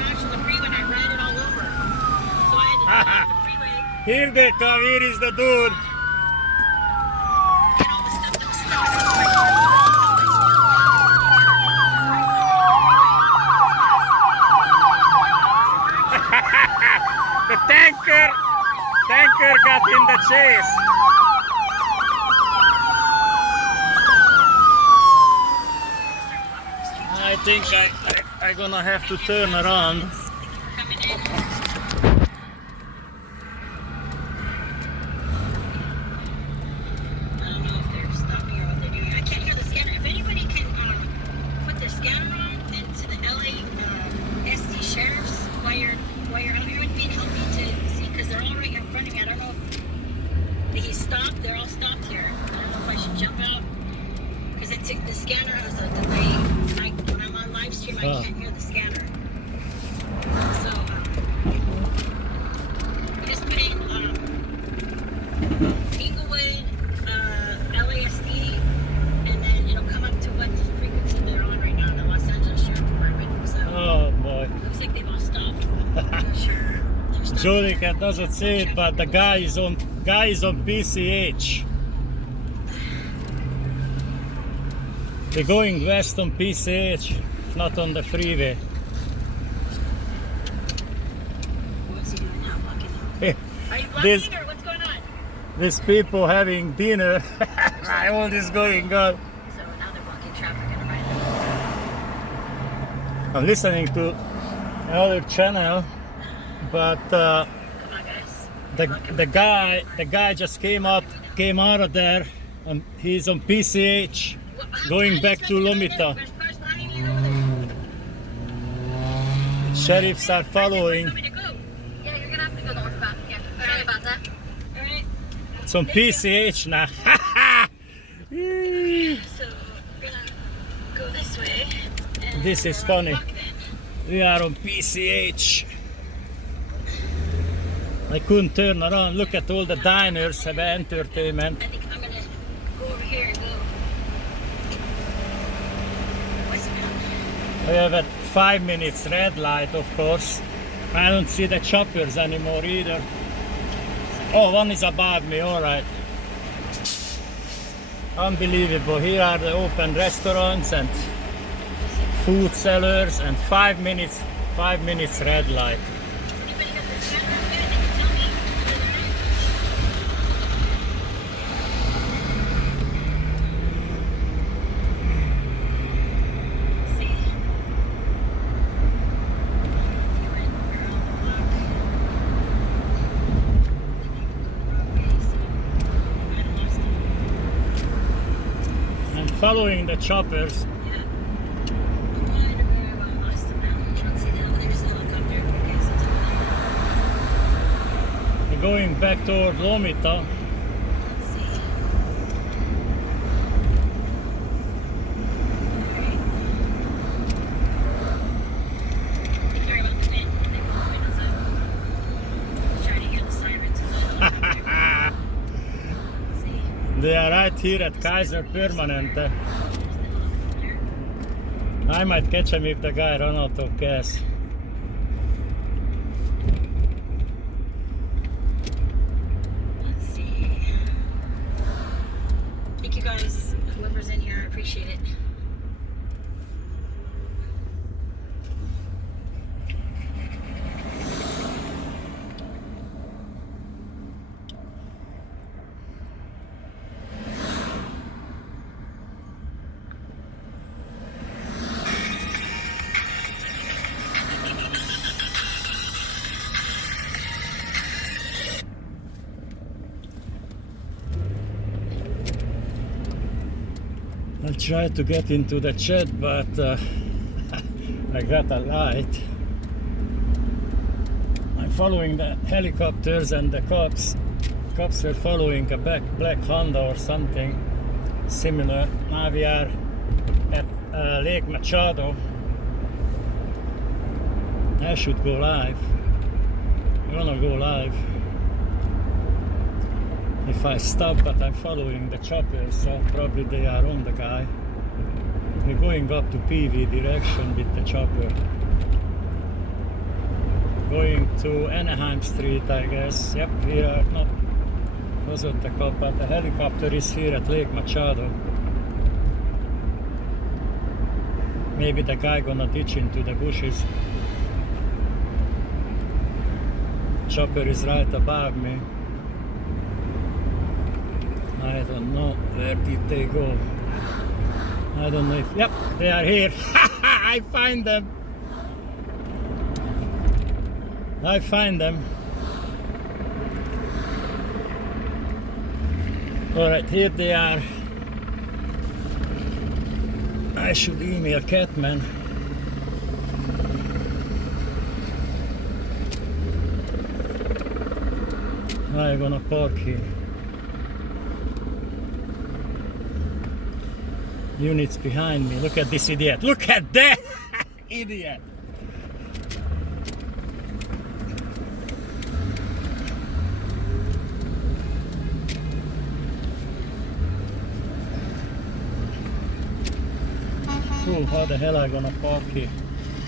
tracks on the freeway and I ran it all over. So I had to get off the freeway. Here they come, here is the dude. Get all the stuff that was stuck. The tanker got in the chase. I think I gonna have to turn around. Coming in. I don't know if they're stopping or what they're doing. I can't hear the scanner. If anybody can put their scanner on into the LA SD sheriffs while you're out here with me and help me to see, because they're all right in front of me. I don't know if he stopped. They're all stopped here. I don't know if I should jump out because the scanner has a delay. When I'm on live stream, I can't hear the scanner. So just put in Inglewood, LASD, and then it'll come up to what frequency they're on right now in the Los Angeles Sheriff Department. So Oh boy. looks like they've all stopped. I'm not sure. They're stopped. Julika doesn't see it, but the guy is on PCH. They're going west on PCH, not on the freeway. What's he doing now? Blocking them? Are you This- blocking or what's going on? These people having dinner. All this going on. So now they're blocking traffic and right now. I'm listening to another channel, but Come on, guys. the guy just came out of there, and he's on PCH. Going back to Lomita. There's cars behind you over there. Sheriffs are following. Yeah, you're gonna have to go northbound. Yeah, sorry about that. All right. It's on PCH now. So we're gonna go this way. And This is we're funny. on the clock then. We are on PCH. I couldn't turn around. Look at all the diners have entertainment. I think I'm gonna go over here and go westbound. We have a 5 minutes red light, of course. I don't see the choppers anymore either. Oh, one is above me, alright. Unbelievable. Here are the open restaurants and food sellers, and 5 minutes red light. Anybody got the scanner up yet? They can tell me whether they're in. See. If you went around the block, then you would go the wrong way, so you might have lost them. I'm following the choppers. Yeah. I might have very well lost them now. You don't see that? There's a helicopter. Okay, so it's over there. We're going back toward Lomita. Let's see. Alright. Sorry about the wind. They rolled the windows up. I was trying to hear the sirens of the helicopter. Let's see. They are right here at Kaiser Permanente. There's the helicopter. I might catch him if the guy run out of gas. Let's see. Thank you guys, whoever's in here. I appreciate it. I tried to get into the chat, but I got a light. I'm following the helicopters and the cops. Cops were following a black Honda or something similar. Now we are at Lake Machado. I should go live. I'm gonna go live. If I stop, but I'm following the choppers, so probably they are on the guy. We're going up to PV direction with the chopper. going to Anaheim Street, I guess. Yep, here, no, között a kap, but the helicopter is here at Lake Machado. Maybe the guy gonna ditch into the bushes. Chopper is right above me. I don't know, where did they go? I don't know if, yep, they are here. I find them. I find them. Alright, here they are. I should email Catman. I'm gonna park here. Units behind me. Look at this idiot. Look at that idiot. How the hell am I gonna park here?